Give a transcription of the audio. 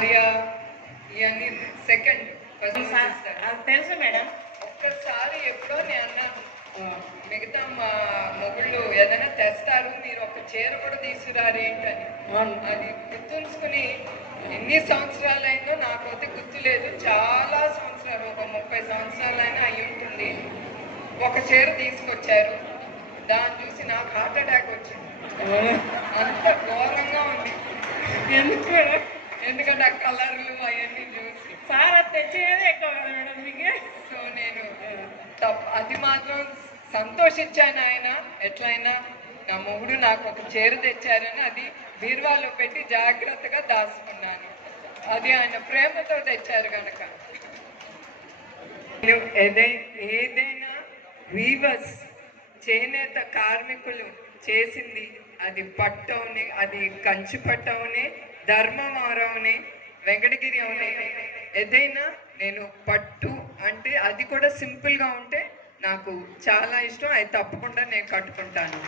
భార్య ఇవన్నీ సెకండ్ తెలుసు మేడం. ఒక్కసారి ఎప్పుడో నేను అన్నాను, మిగతా మా మొగుళ్ళు ఏదైనా తెస్తారు, మీరు ఒక చీర కూడా తీసుకురారేంటని. అది గుర్తుంచుకుని ఎన్ని సంవత్సరాలైందో నాకైతే గుర్తులేదు, చాలా సంవత్సరాలు, ఒక 30 సంవత్సరాలైనా అయి ఉంటుంది. ఒక చీర తీసుకొచ్చారు, దాన్ని చూసి నాకు హార్ట్ అటాక్ వచ్చింది. అంత ఘోరంగా ఉంది. ఎందుకంటే ఆ కలర్లు అవన్నీ చూసి సార్ తెచ్చేదే ఎక్కువ కదా మేడం మీకు. సో నేను అది మాత్రం సంతోషించాను. ఆయన ఎట్లయినా నా మొగుడు నాకు ఒక చీర తెచ్చారని అది బీరువాలో పెట్టి జాగ్రత్తగా దాచుకున్నాను. అది ఆయన ప్రేమతో తెచ్చారు కనుక. ఏదైనా వీవర్స్, చేనేత కార్మికులు చేసింది, అది పట్టు అవనే, అది కంచి పట్టు అవనే, ధర్మం అవనే, వెంకటగిరి అవనే, ఏదైనా నేను పట్టు అంటే అది కూడా సింపుల్గా ఉంటే నాకు చాలా ఇష్టం. అది తప్పకుండా నేను కట్టుకుంటాను.